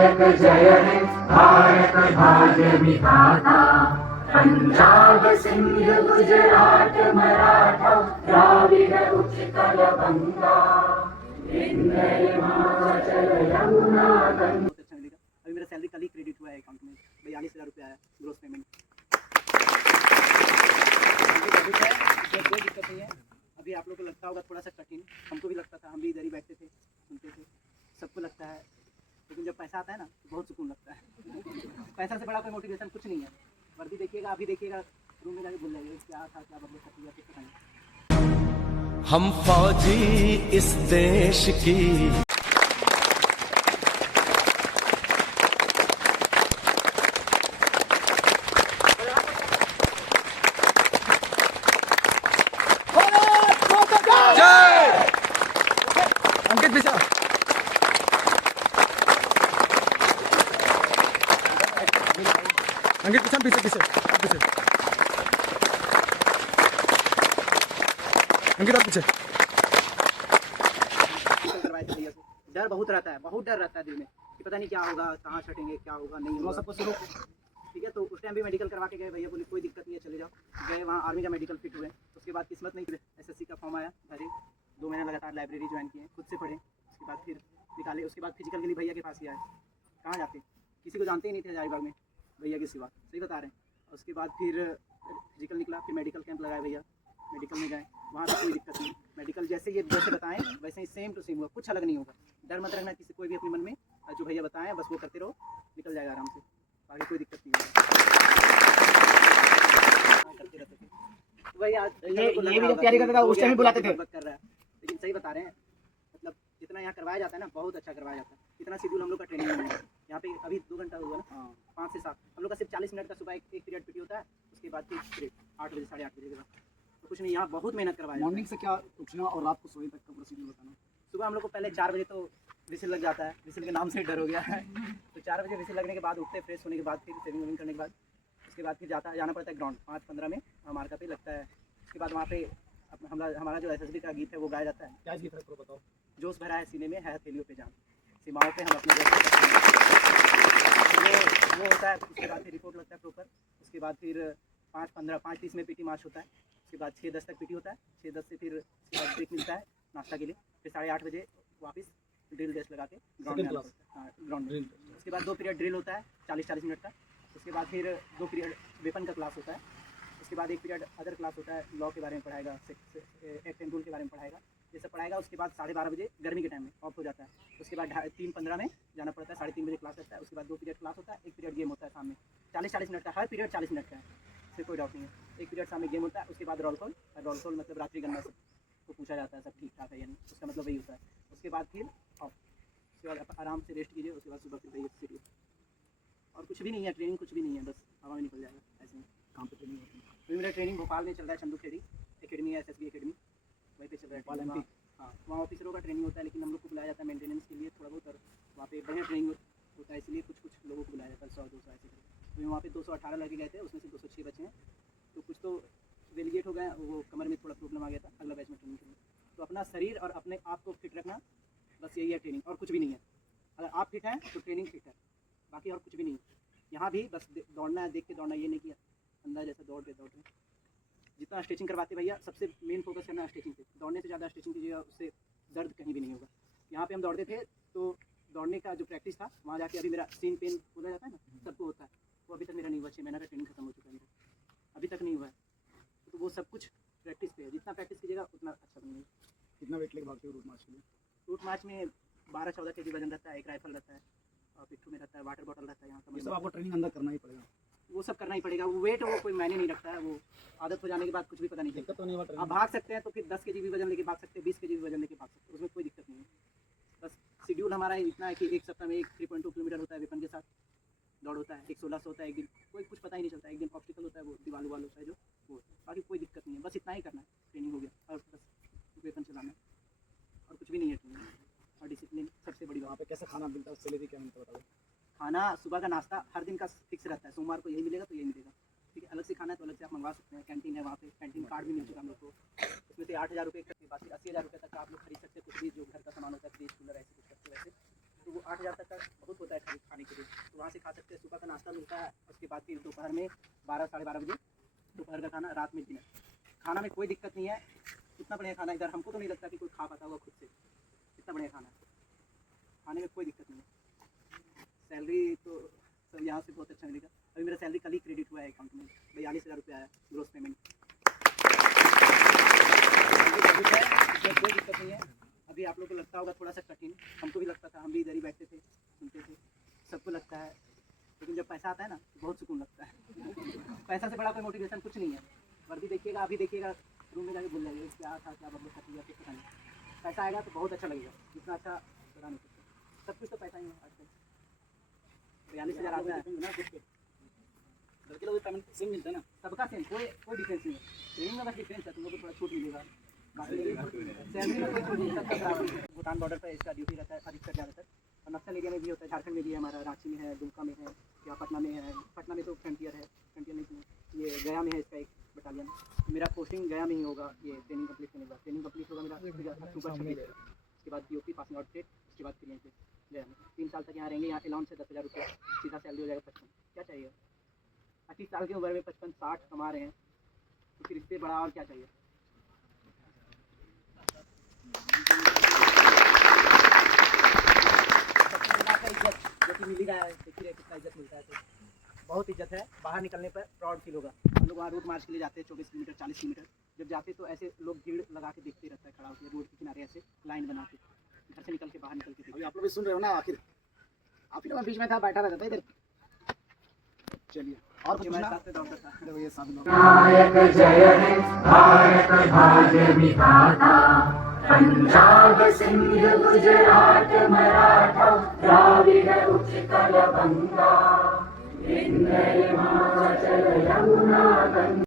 नायक जय हे भारत भाग्य विधाता। पंजाब सिंध गुजरात मराठा द्राविड उत्कल गंगा विंध्य हिमाचल यमुना गंगा। अच्छा मिलेगा। अभी मेरा सैलरी कल ही क्रेडिट हुआ है अकाउंट में, 42,000 रुपया आया ग्रोस पेमेंट। कोई दिक्कत नहीं है। अभी आप लोग को लगता होगा थोड़ा सा कठिन, हमको भी लगता था, हम भी इधर ही बैठते थे सुनते थे, सबको लगता है, लेकिन जब पैसा आता है ना तो बहुत सुकून लगता है। पैसा से बड़ा कोई मोटिवेशन कुछ नहीं है। वर्दी देखिएगा, अभी देखिएगा, रूम में जाके भूल जाइए क्या था, क्या बदले सकती है, पता नहीं। हम फौजी इस देश की। अंकित पीछे, अंकित पीछे पीछे पीछे पीछे, अंकित आप पीछे। डर बहुत रहता है, बहुत डर रहता है दिल में कि पता नहीं क्या होगा, कहाँ छटेंगे, क्या होगा, नहीं होगा सबको शुरू। ठीक है, तो उस टाइम भी मेडिकल करवा के गए, भैया बोले कोई दिक्कत नहीं है, चले जाओ। गए वहाँ आर्मी का मेडिकल फिट हुए, उसके बाद किस्मत नहीं, एसएससी का फॉर्म आया, भरे 2 महीना लगातार लाइब्रेरी ज्वाइन किए, खुद से पढ़े, उसके बाद फिर निकाले। उसके बाद फिजिकल के लिए भैया के पास ही आए। कहाँ जाते, किसी को जानते ही नहीं थे हजारीबाग में भैया के सिवा, सही बता रहे हैं। उसके बाद फिर फिजिकल निकला, फिर मेडिकल कैंप लगाया भैया, मेडिकल में गए, वहाँ पर कोई दिक्कत नहीं। मेडिकल जैसे ये जैसे बताएं वैसे ही सेम टू सेम हुआ, कुछ अलग नहीं होगा। डर मत रखना किसी कोई भी अपने मन में, जो भैया बताएं बस वो करते रहो, निकल जाएगा आराम से, आगे कोई दिक्कत नहीं होगा। वही आज ये भी तैयारी करता था, उस टाइम भी बुलाते थे, कर रहा है, लेकिन सही बता रहे हैं, मतलब जितना यहाँ करवाया जाता है ना, बहुत अच्छा करवाया जाता है। इतना शेड्यूल हम लोग का ट्रेनिंग में है यहाँ पे, अभी 2 घंटा हुआ ना, 5 से 7 हम लोग का सिर्फ 40 मिनट का सुबह एक पीरियड पीटी होता है, उसके बाद फिर 8 बजे 8:30 बजे के बाद। तो कुछ नहीं, यहाँ बहुत मेहनत करवाया। मॉर्निंग से क्या उठना और रात को सोने तक का प्रोसीजर बताना। सुबह हम लोग को पहले 4 बजे तो विसिल लग जाता है, विसिल के नाम से डर हो गया है। तो 4 बजे विसिल लगने के बाद उठते, फ्रेश होने के बाद फिर सेविंग वेविंग करने के बाद उसके बाद फिर जाना पड़ता है ग्राउंड, 5:15 में मार्का पे लगता है। उसके बाद वहाँ पे हमारा जो एसएसबी का गीत है वो गाया जाता है। क्या गीत है थोड़ा बताओ। जोश भरा है सीने में, है हथेलियों पे जान, सीमाओं पे हम अपने वो होता है। उसके बाद फिर रिपोर्ट लगता है प्रॉपर। उसके बाद फिर 5:30 में पीटी मार्च होता है। उसके बाद 6:10 तक पीटी होता है, 6:10 से फिर उसके बाद ब्रेक मिलता है नाश्ता के लिए, फिर 8:30 बजे वापस ड्रिल टेस्ट लगा के ग्राउंड में। हाँ, ग्राउंड में। उसके बाद 2 पीरियड ड्रिल होता है 40-40 मिनट का। उसके बाद फिर 2 पीरियड वेपन का क्लास होता है। उसके बाद 1 पीरियड अदर क्लास होता है, लॉ के बारे में पढ़ाएगा, एक्ट एंड रूल के बारे में पढ़ाएगा, ये सब पढ़ाएगा। उसके बाद 12:30 बजे गर्मी के टाइम में ऑफ हो जाता है। उसके बाद 3:15 में जाना पड़ता है, 3:30 बजे क्लास रहता है। उसके बाद 2 पीरियड क्लास होता है, 1 पीरियड गेम होता है सामने, 40-40 मिनट का, हर पीरियड 40 मिनट का है, इससे कोई डाउट नहीं है। 1 पीरियड सामने गेम होता है। उसके बाद रोल कॉल मतलब रात्रि गणना को पूछा जाता है सब ठीक ठाक है या नहीं, उसका मतलब वही होता है। उसके बाद फिर ऑफ, उसके बाद आराम से रेस्ट कीजिए। उसके बाद सुबह फिर वही और कुछ भी नहीं है, ट्रेनिंग कुछ भी नहीं है, बस हवा में निकल जाएगा ऐसे ही। कहाँ पे ट्रेनिंग होती है? तो मेरा ट्रेनिंग भोपाल में चल रहा है, चंदू खेड़ी एकेडमी है, एसएसबी एकेडमी, वहीं पे चल रहा है ट्रेनिंग। हाँ, वहाँ ऑफिसरों का ट्रेनिंग होता है, लेकिन हम लोग को बुलाया जाता है मेंटेनेंस के लिए थोड़ा बहुत, और वहाँ पे बढ़िया ट्रेनिंग होता है, इसलिए कुछ लोगों को बुलाया जाता है, 100-200 ऐसे करके। तो वहाँ पे 218 लड़के गए थे, उसमें से 206 बचे हैं। तो कुछ तो डेलीगेट हो गए, वो कमर में थोड़ा प्रॉब्लम आ गया था, अगला बैच में ट्रेनिंग के लिए। तो अपना शरीर और अपने आप को फिट रखना, बस यही है ट्रेनिंग, और कुछ भी नहीं है। अगर आप फिट हैं तो ट्रेनिंग फिट है, बाकी और कुछ भी नहीं है। यहाँ भी बस दौड़ना है, देख के दौड़ना, ये नहीं किया अंदर जैसा दौड़ रहे। जितना स्ट्रेचिंग करवाते भैया, सबसे मेन फोकस करना है स्ट्रेचिंग पे, दौड़ने से ज़्यादा स्ट्रेचिंग कीजिएगा, उससे दर्द कहीं भी नहीं होगा। यहाँ पे हम दौड़ते थे, तो दौड़ने का जो प्रैक्टिस था, वहाँ जाके अभी मेरा सीन पेन बोला जाता है ना, सबको होता है, वो अभी तक मेरा नहीं हुआ। 6 महीना का ट्रेनिंग खत्म हो चुका है मेरा, अभी तक नहीं हुआ है। तो वो सब कुछ प्रैक्टिस पे है, जितना प्रैक्टिस कीजिएगा उतना अच्छा बनेगा। कितना वेट लेके भागते हो रूट मार्च के लिए? रूट मार्च में 12-14 kg वजन रहता है, एक राइफल रहता है, और पिट्ठू में रहता है, वाटर बॉटल रहता है। यहाँ का ये सब आपको ट्रेनिंग अंदर करना ही पड़ेगा। वो सब करना ही पड़ेगा। वो वेट वो कोई मायने नहीं रखता है, वो आदत हो जाने के बाद कुछ भी पता नहीं दिक्कत चलता। तो नहीं हुआ? आप भाग सकते हैं तो फिर 10 kg भी वजन लेके भाग सकते हैं, 20 kg भी वजन लेके भाग सकते हैं, उसमें कोई दिक्कत नहीं है। बस शेड्यूल हमारा इतना है कि एक सप्ताह में 3.2 किलोमीटर होता है वेपन के साथ दौड़ होता है, 1600 होता है एक दिन, कोई कुछ पता ही नहीं चलता। एक दिन ऑब्स्टिकल होता है, वो दीवाल होता है जो वो, बाकी कोई दिक्कत नहीं है। बस इतना ही करना है, ट्रेनिंग हो गया, और बस वेपन चलाना है, और कुछ भी नहीं है ट्रेनिंग। और डिसिप्लिन सबसे बड़ी वहाँ बात। पे कैसा खाना मिलता है, सैलरी क्या मिलता है बताओ? खाना सुबह का नाश्ता हर दिन का फिक्स रहता है, सोमवार को यही मिलेगा तो यही मिलेगा, ठीक है। अलग से खाना है तो अलग से आप मंगवा सकते हैं, कैंटीन है वहाँ पे, कैंटीन कार्ड भी मिल चुका हम लोग को। उसमें से 8,000 रुपये तक, बाकी 80,000 रुपये तक आप लोग खरीद सकते हैं, कुछ भी जो घर का सामान होता है, फ्रिज कूलर ऐसे कुछ करते वैसे। तो वो 8,000 तक का बहुत होता है खरीद खाने वहाँ से खा सकते हैं। सुबह का नाश्ता मिलता है, उसके बाद फिर दोपहर में 12 साढ़े 12 बजे दोपहर का खाना, रात में डिनर। खाना में कोई दिक्कत नहीं है, इतना बढ़िया खाना इधर हमको तो नहीं लगता कि कोई खा पाता होगा खुद से, इतना बढ़िया खाना है, खाने में कोई दिक्कत नहीं है। सैलरी तो सब यहाँ से बहुत अच्छा मिलेगा। अभी मेरा सैलरी कल ही क्रेडिट हुआ है अकाउंट में, 42,000 रुपया है ग्रोस पेमेंट। कोई दिक्कत नहीं है। अभी आप लोग को लगता होगा थोड़ा सा कठिन, हमको भी लगता था, हम भी इधर ही बैठते थे सुनते थे, सबको लगता है, लेकिन जब पैसा आता है ना तो बहुत सुकून लगता है। पैसा से बड़ा कोई मोटिवेशन कुछ नहीं है। वर्दी देखिएगा, अभी देखिएगा रूम में जाके भूल जाइए क्या था क्या बदल सकती है, पता नहीं। पैसा आएगा तो बहुत अच्छा लगेगा, जितना अच्छा बता नहीं सकते। सब कुछ तो पैसा ही है आजकल। 42,000 आता है, लड़के लोग पेमेंट सेम मिलता है ना? सबका सेम, कोई डिफरेंस नहीं है। ट्रेनिंग में बस डिफरेंस है, तुम लोग को थोड़ा छूट मिलेगा, सैलरी में कोई छूट नहीं, सबका बराबर है। भूटान बॉर्डर पर इसका ड्यूटी रहता है अधिकतर ज़्यादातर, और नक्सल एरिया में भी होता है, झारखंड में भी है हमारा, रांची में है, दुमका में है, या पटना में है। पटना में तो फ्रंटियर है, फ्रंटियर नहीं, ये गया में है इसका एक बटालियन। मेरा पोस्टिंग गया में ही होगा, ये ट्रेनिंग कंप्लीट करने के बाद। ट्रेनिंग कंप्लीट होगा मेरा अक्टूबर 26, उसके बाद पीओपी पासिंग आउट डेट, उसके बाद क्लियरेंस गया में। 3 साल तक यहाँ रहेंगे। यहाँ अलाउंस से 10,000 रुपये, सीधा सैलरी हो जाएगा 55। क्या चाहिए? 25 साल की उम्र में 55-60 कमा रहे हैं, तो फिर इससे बड़ा और क्या चाहिए? इज्जत जो कि मिल ही रहा है, देखिए कितना इज्जत मिलता है, तो बहुत इज्जत है। बाहर निकलने पर प्राउड फील होगा। हम लोग वहाँ रूट मार्च के लिए जाते हैं 24 किलोमीटर 40 किलोमीटर, जब जाते तो ऐसे लोग भीड़ लगा के देखते रहता है, खड़ा होकर रोड के किनारे ऐसे लाइन बना के, घर से निकल के बाहर निकल के। अभी आप लोग भी सुन रहे हो ना, आखिर आप ही लोग बीच में था, बैठा रहता था इधर। चलिए और कुछ हमारे पूछना? साथ में दौड़ता था। अरे भैया साथ में नायक जय है भारत भाग्य विधाता, पंजाब सिंध गुजरात मराठा द्राविड उत्कल बंगा, विंध्य हिमाचल यमुना गंगा।